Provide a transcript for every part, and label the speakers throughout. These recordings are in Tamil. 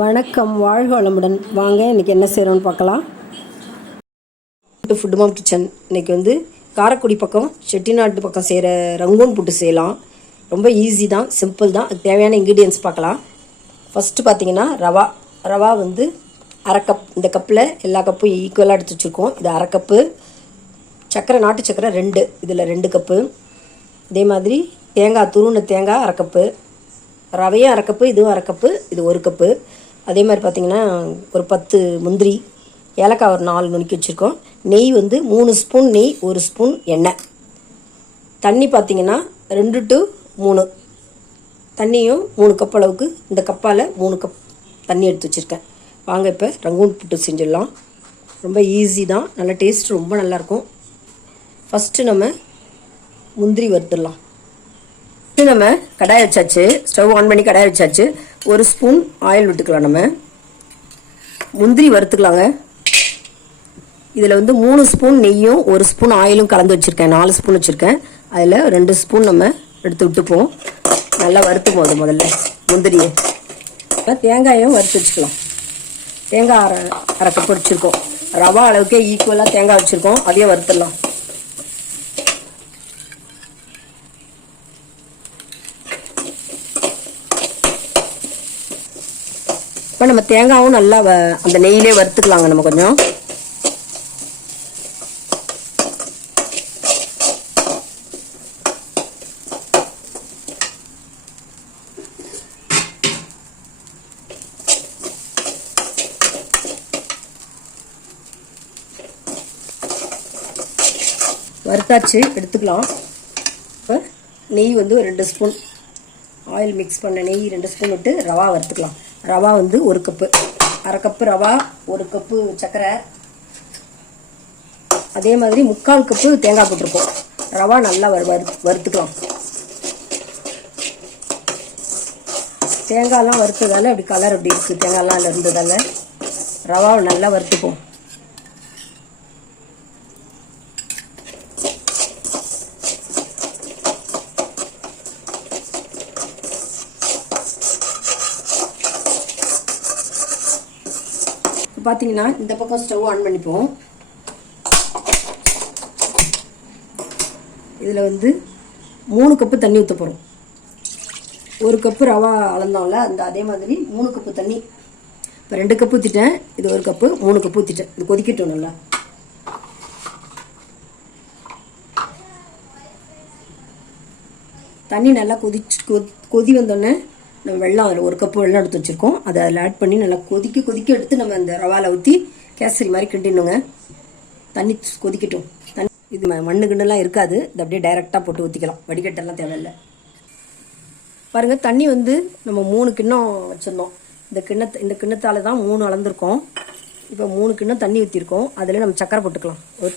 Speaker 1: வணக்கம் வாழ்க வளமுடன். வாங்க இன்றைக்கி என்ன செய்கிறோன்னு பார்க்கலாம். ஃபுட் மாம் கிச்சன் இன்றைக்கி வந்து காரைக்குடி பக்கம் செட்டிநாட்டு பக்கம் செய்கிற ரங்கூன் புட்டு செய்யலாம். ரொம்ப ஈஸி தான் சிம்பிள் தான். அதுக்கு தேவையான இன்க்ரீடியன்ஸ் பார்க்கலாம். ஃபஸ்ட்டு பார்த்தீங்கன்னா ரவா. ரவா வந்து அரை கப் இந்த கப்பில் எல்லா கப்பும் ஈக்குவலாக எடுத்து வச்சுருக்கோம். இது அரை கப்பு சக்கரை நாட்டு சக்கரை ரெண்டு. இதில் ரெண்டு கப்பு இதே மாதிரி தேங்காய் துருவின தேங்காய் அரை கப்பு ரவையும் அரை கப்பு இதுவும் அரை கப்பு இது ஒரு கப்பு அதே மாதிரி பார்த்தீங்கன்னா ஒரு பத்து முந்திரி ஏலக்காய் ஒரு நாலு நுணுக்கி வச்சுருக்கோம். நெய் வந்து மூணு ஸ்பூன் நெய் ஒரு ஸ்பூன் எண்ணெய். தண்ணி பார்த்தீங்கன்னா ரெண்டு டு மூணு. தண்ணியும் மூணு கப் அளவுக்கு இந்த கப்பால் மூணு கப் தண்ணி எடுத்து வச்சுருக்கேன். வாங்க இப்போ ரங்கூன் புட்டு செஞ்சிடலாம். ரொம்ப ஈஸி தான். நல்லா டேஸ்ட் ரொம்ப நல்லாயிருக்கும் ஃபஸ்ட்டு நம்ம முந்திரி வறுத்துடலாம். ஃபஸ்ட்டு நம்ம கடாய் வச்சாச்சு. ஸ்டவ் ஆன் பண்ணி கடாய் வச்சாச்சு. ஒரு ஸ்பூன் ஆயில் விட்டுக்கலாம் நம்ம. முந்திரி வறுத்துக்கலாங்க. இதில் வந்து மூணு ஸ்பூன் நெய்யும் ஒரு ஸ்பூன் ஆயிலும் கலந்து வச்சுருக்கேன். நாலு ஸ்பூன் வச்சுருக்கேன். அதில் ரெண்டு ஸ்பூன் நம்ம எடுத்து விட்டுப்போம். நல்லா வறுத்துப்போம் போது முதல்ல முந்திரியை. இப்போ தேங்காயும் வறுத்து வச்சுக்கலாம். தேங்காய் அரை அரை கப் வச்சுருக்கோம். ரவா அளவுக்கே ஈக்குவலாக தேங்காய் வச்சுருக்கோம். அதையே வறுத்துடலாம். இப்போ நம்ம தேங்காயும் நல்லா அந்த நெய்யிலே வறுத்துக்கலாங்க நம்ம கொஞ்சம். வறுத்தாச்சு எடுத்துக்கலாம். இப்போ நெய் வந்து ஒரு ரெண்டு ஸ்பூன். ஆயில் மிக்ஸ் பண்ண நெய் ரெண்டு ஸ்பூன் விட்டு ரவா வறுத்துக்கலாம். ரவா வந்து ஒரு கப்பு. அரை கப்பு ரவா ஒரு கப்பு சர்க்கரை அதே மாதிரி முக்கால் கப்பு தேங்காய் போட்டிருக்கோம். ரவா நல்லா வறு வறு வறுத்துக்கலாம். தேங்காய்லாம் வறுத்ததால அப்படி கலர் அப்படி இருக்குது தேங்காய்லாம் அதில் ரவாவை நல்லா வறுத்துப்போம். இப்போ பார்த்தீங்கன்னா இந்த பக்கம் ஸ்டவ் ஆன் பண்ணிப்போம். இதில் வந்து மூணு கப்பு தண்ணி ஊற்ற போகிறோம் ஒரு கப்பு ரவா அளந்தோம்ல அந்த அதே மாதிரி மூணு கப்பு தண்ணி. இப்போ ரெண்டு கப்பு ஊற்றிட்டேன் இது ஒரு கப்பு மூணு கப்பு ஊற்றிட்டேன் இது கொதிக்கட்டும் நல்லா. தண்ணி நல்லா கொதிச்சு கொதி கொதி வந்தோடனே நம்ம வெள்ளம் அதில் ஒரு கப்பு வெள்ளம் எடுத்து வச்சுருக்கோம். அதை அதில் ஆட் பண்ணி நல்லா கொதிக்க கொதிக்க எடுத்து நம்ம அந்த ரவாவில் ஊற்றி கேசரி மாதிரி கிண்டிடணுங்க. தண்ணி கொதிக்கட்டும். தண்ணி இது ம- மண்ணு கிண்டுலாம் இருக்காது. இது அப்படியே டைரெக்டாக போட்டு ஊற்றிக்கலாம் வடிகட்டெல்லாம் தேவையில்லை. பாருங்கள் தண்ணி வந்து நம்ம மூணு கிண்ணம் வச்சுருந்தோம். இந்த கிண்ணத்தை இந்த கிண்ணத்தால் தான் மூணு அளந்திருக்கோம். இப்போ மூணு கிண்ணம் தண்ணி ஊற்றிருக்கோம் அதில் நம்ம சக்கரை போட்டுக்கலாம். ஒரு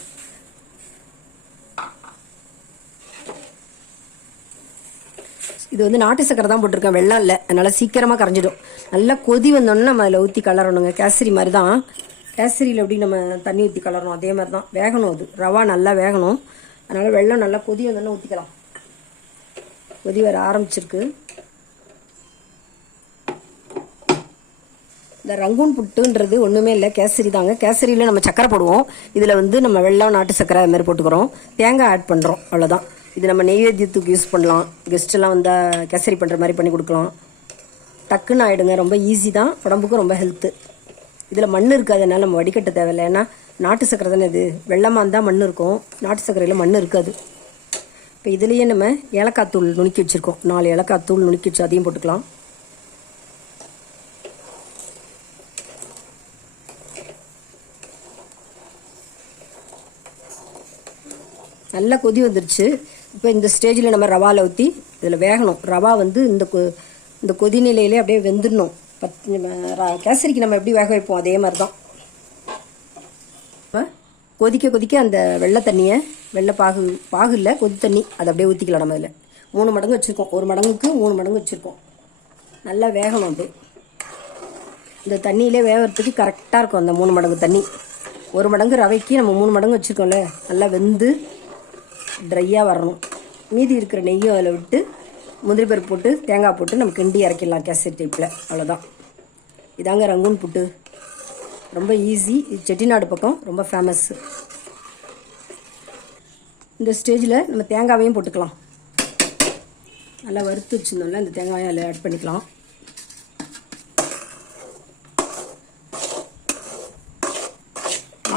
Speaker 1: இது வந்து நாட்டு சக்கரை தான் போட்டிருக்கேன். வெள்ளம் இல்லை. அதனால் சீக்கிரமாக கரைஞ்சிடும். நல்லா கொதி வந்தோடனே நம்ம அதில் ஊற்றி கலரணுங்க. கேசரி மாதிரி தான். கேசரியில் எப்படி நம்ம தண்ணி ஊற்றி கலரணும்? அதே மாதிரி தான். வேகணும் அது. ரவா நல்லா வேகணும். அதனால் வெள்ளம் நல்லா கொதி வந்தோடனே ஊற்றிக்கலாம் கொதி வர ஆரம்பிச்சிருக்கு. இந்த ரங்கூன் புட்டுன்றது ஒன்றுமே இல்லை. கேசரி தாங்க. கேசரியில் நம்ம சக்கரை போடுவோம். இதில் வந்து நம்ம வெள்ளம் நாட்டு சக்கரை அது மாதிரி போட்டுக்கிறோம். தேங்காய் ஆட் பண்ணுறோம் அவ்வளோதான் இது நம்ம நெய்வேத்தியத்துக்கு யூஸ் பண்ணலாம். கெஸ்ட்டெல்லாம் வந்தால் கேசரி பண்ணுற மாதிரி பண்ணி கொடுக்கலாம். டக்குன்னு ஆகிடுங்க ரொம்ப ஈஸி தான். உடம்புக்கும் ரொம்ப ஹெல்த்து இதில் மண் இருக்காதுனால நம்ம வடிகட்ட தேவையில்லை. ஏன்னா நாட்டு சக்கரை தானே இது. வெள்ளமாக இருந்தால் மண் இருக்கும். நாட்டு சக்கரையில் மண் இருக்காது. இப்போ இதுலேயே நம்ம ஏலக்காய் தூள் நுணுக்கி வச்சுருக்கோம். நாலு ஏலக்காய் தூள் நுணுக்கி வச்சு அதையும் போட்டுக்கலாம். நல்லா கொதி வந்துருச்சு. இப்போ இந்த ஸ்டேஜில் நம்ம ரவாவில் ஊற்றி இதில் வேகணும். ரவா வந்து இந்த கொ இந்த கொதிநிலையிலே அப்படியே வெந்துடணும். பத் நம்ம ர- கேசரிக்கு நம்ம எப்படி வேக வைப்போம்? அதே மாதிரி தான் இப்போ கொதிக்க கொதிக்க அந்த வெள்ளை தண்ணியை வெள்ளை பாகு பாகு இல்லை கொதி தண்ணி அதை அப்படியே ஊற்றிக்கலாம் நம்ம இதில். மூணு மடங்கு வச்சுருக்கோம். ஒரு மடங்குக்கு மூணு மடங்கு வச்சுருக்கோம். நல்லா வேகணும் அப்படியே. இந்த தண்ணியிலே வேகிறதுக்கு கரெக்டாக இருக்கும் அந்த மூணு மடங்கு தண்ணி. ஒரு மடங்கு ரவைக்கு நம்ம மூணு மடங்கு வச்சுருக்கோம்ல நல்லா வெந்து ட்ரையாக வரணும். மீதி இருக்கிற நெய்யும் அதில் விட்டு முந்திரி பருப்பு போட்டு தேங்காய் போட்டு நம்ம கிண்டி இறக்கிடலாம் கேசரி டைப்பில் அவ்வளோதான் இதாங்க ரங்கூன் புட்டு. ரொம்ப ஈஸி இது செட்டிநாடு பக்கம். ரொம்ப ஃபேமஸ்ஸு இந்த ஸ்டேஜில் நம்ம தேங்காவையும் போட்டுக்கலாம். நல்லா வறுத்து வச்சுருந்தோம்ல இந்த தேங்காயை அதில் ஆட் பண்ணிக்கலாம்.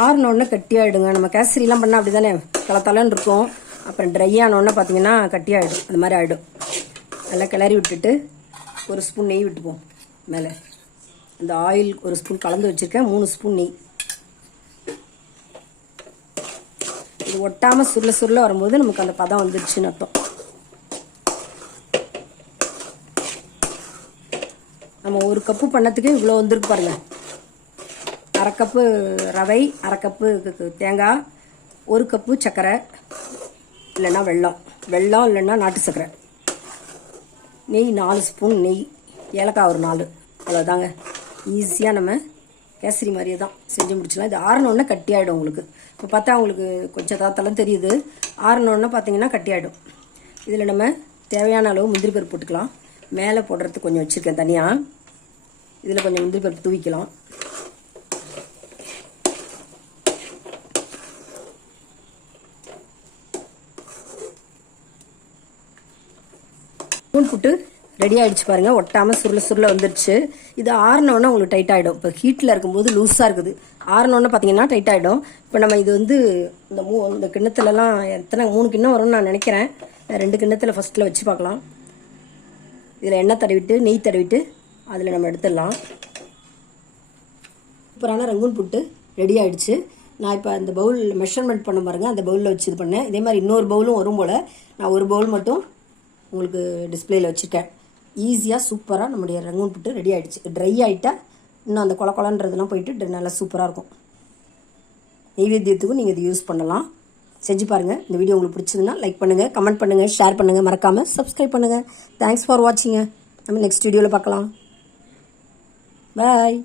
Speaker 1: ஆறுனோடனே கட்டியாயிடுங்க. நம்ம கேசரிலாம் பண்ணால் அப்படி தானே தலை இருக்கும். அப்புறம் ட்ரை ஆனோடனே பார்த்தீங்கன்னா கட்டியாகிடும் அந்த மாதிரி ஆகிடும் நல்லா கிளறி விட்டுட்டு ஒரு ஸ்பூன் நெய் விட்டுப்போம் மேலே. இந்த ஆயில் ஒரு ஸ்பூன் கலந்து வச்சுருக்கேன். மூணு ஸ்பூன் நெய். இது ஒட்டாமல் சுருள சுருள வரும்போது நமக்கு அந்த பதம் வந்துருச்சுன்னு அர்த்தம். நம்ம ஒரு கப்பு பண்ணத்துக்கு இவ்வளோ வந்திருக்கு பாருங்க. அரை கப்பு ரவை அரை கப்பு தேங்காய் ஒரு கப்பு சர்க்கரை இல்லைன்னா வெள்ளம். வெள்ளம் இல்லைன்னா நாட்டு சர்க்கரை நெய் நாலு ஸ்பூன் நெய். ஏலக்காய் ஒரு நாலு. அவ்வளோதாங்க ஈஸியாக நம்ம கேசரி மாதிரியே தான் செஞ்சு முடிச்சிடலாம். இது ஆறினோடனே கட்டி ஆகிடும் உங்களுக்கு. இப்போ பார்த்தா உங்களுக்கு கொஞ்சம் தாத்தெல்லாம் தெரியுது. ஆறினோடனே பார்த்தீங்கன்னா கட்டி ஆகிடும் இதில் நம்ம தேவையான அளவு முந்திரி பருப்பு போட்டுக்கலாம். மேலே போடுறதுக்கு கொஞ்சம் வச்சுருக்கேன் தனியாக இதில் கொஞ்சம் முந்திரி பருப்பு தூவிக்கலாம். ஸ்பூன் புட்டு ரெடி ஆகிடுச்சு பாருங்கள் ஒட்டாமல் சுருள சுருள வந்துருச்சு இது ஆறினோடனே உங்களுக்கு டைட் ஆகிடும் இப்போ ஹீட்டில் இருக்கும்போது லூஸாக இருக்குது. ஆறினோடனே பார்த்தீங்கன்னா டைட் ஆகிடும் இப்போ நம்ம இது வந்து இந்த மூ இந்த கிண்ணத்துலலாம் எத்தனை மூணு கிண்ணம் வரும்னு நான் நினைக்கிறேன். ரெண்டு கிண்ணத்தில் ஃபஸ்ட்டில் வச்சு பார்க்கலாம். இதில் எண்ணெய் தடவிட்டு நெய் தடவிட்டு அதில் நம்ம எடுத்துடலாம். சூப்பரான ரங்கூன் புட்டு ரெடி ஆகிடுச்சு நான் இப்போ அந்த பவுல் மெஷர்மெண்ட் பண்ண பாருங்கள் அந்த பவுலில் வச்சு இது பண்ணேன். இதே மாதிரி இன்னொரு பவுலும் வரும் போல். நான் ஒரு பவுல் மட்டும் உங்களுக்கு டிஸ்பிளேயில் வச்சுருக்கேன். ஈஸியாக சூப்பராக நம்முடைய ரங்கூன் புட்டு ரெடி ஆகிடுச்சு ட்ரை ஆகிட்டா இன்னும் அந்த கொல கொலன்றதுலாம் போயிட்டு நல்லா சூப்பராக இருக்கும். நெய்வேத்தியத்துக்கும் நீங்கள் இது யூஸ் பண்ணலாம். செஞ்சு பாருங்கள் இந்த வீடியோ உங்களுக்கு பிடிச்சதுன்னா லைக் பண்ணுங்கள் கமெண்ட் பண்ணுங்கள் ஷேர் பண்ணுங்கள் மறக்காமல் சப்ஸ்கிரைப் பண்ணுங்கள் தேங்க்ஸ் ஃபார் வாட்சிங்க நம்ம நெக்ஸ்ட் வீடியோவில் பார்க்கலாம். பாய்